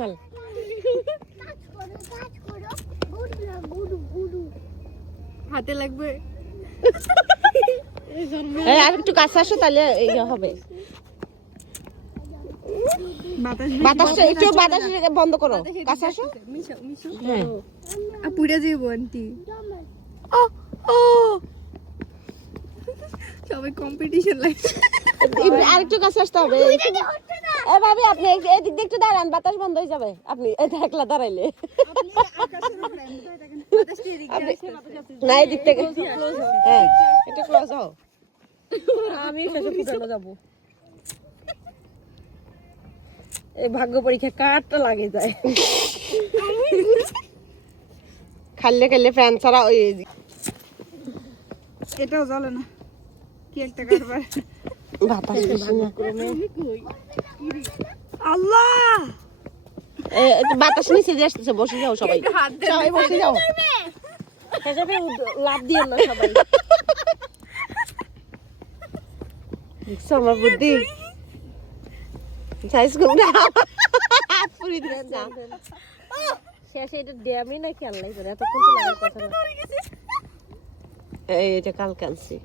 মাল হাতে লাগবে। আর একটু কাছে আসো তাহলে হবে। বাতাসটা একটু বাতাস বন্ধ করো, কাছে আসো। হ্যাঁ পুড়ে যাবো আন্টি। সবাই কম্পিটিশন লাগে। আর একটু কাছে আসতে হবে। ভাবি আপনি এদিক দিয়ে একটু দাঁড়ান, বাতাস বন্ধ হয়ে যাবে আপনি একলা দাঁড়াইলে। না এদিক থেকে, হ্যাঁ একটু ক্লোজ হও। আমি যাবো। এই ভাগ্য পরীক্ষা কারটা লাগে যায়। খাললে খাললে ফ্যান ছাড়া ওই এটাও জ্বলে না, কি একটা কারবার। বাতাস আল্লাহ, বাতাস নিচে দিয়ে আসতেছে, বসে যাও সবাই, সবাই বসে যাও। লাভ দিয়ে না সবাই। দেখছো আমার বুদ্ধি, সাইজ করুন না পুরি দিবেন না। শেষে এটা ড্যামই না খেয়াল নাই করে, এতক্ষণ তো লাগার কথা না। এই এটা কাল কানছি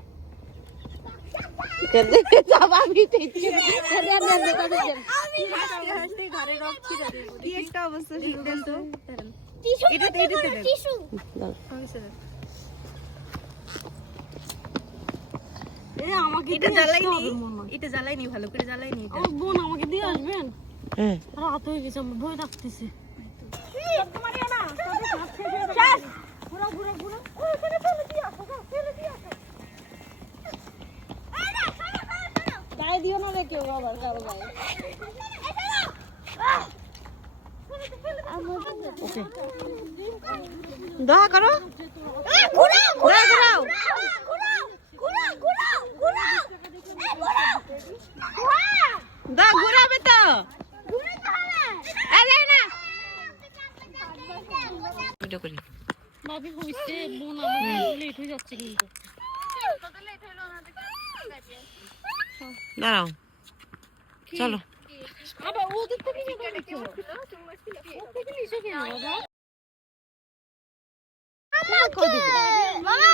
কি একটা অবস্থা শুরু করছো। এটা জ্বালাইনি, ভালো করে জ্বালাইনি। বোন আমাকে দিয়ে আসবেন। হ্যাঁ রাত হয়ে গেছে, আমার ভয় লাগতেছে। গায়ে দিও না রে কেউ আবার কারো গায়ে। দোয়া করো, ঘুরাবে তো। ভাবি হইছে বোন, আমার লেট হয়ে যাচ্ছে কিন্তু। দাঁড়াও চলো। আবার ওদের থেকে নিচে কেন বাবা?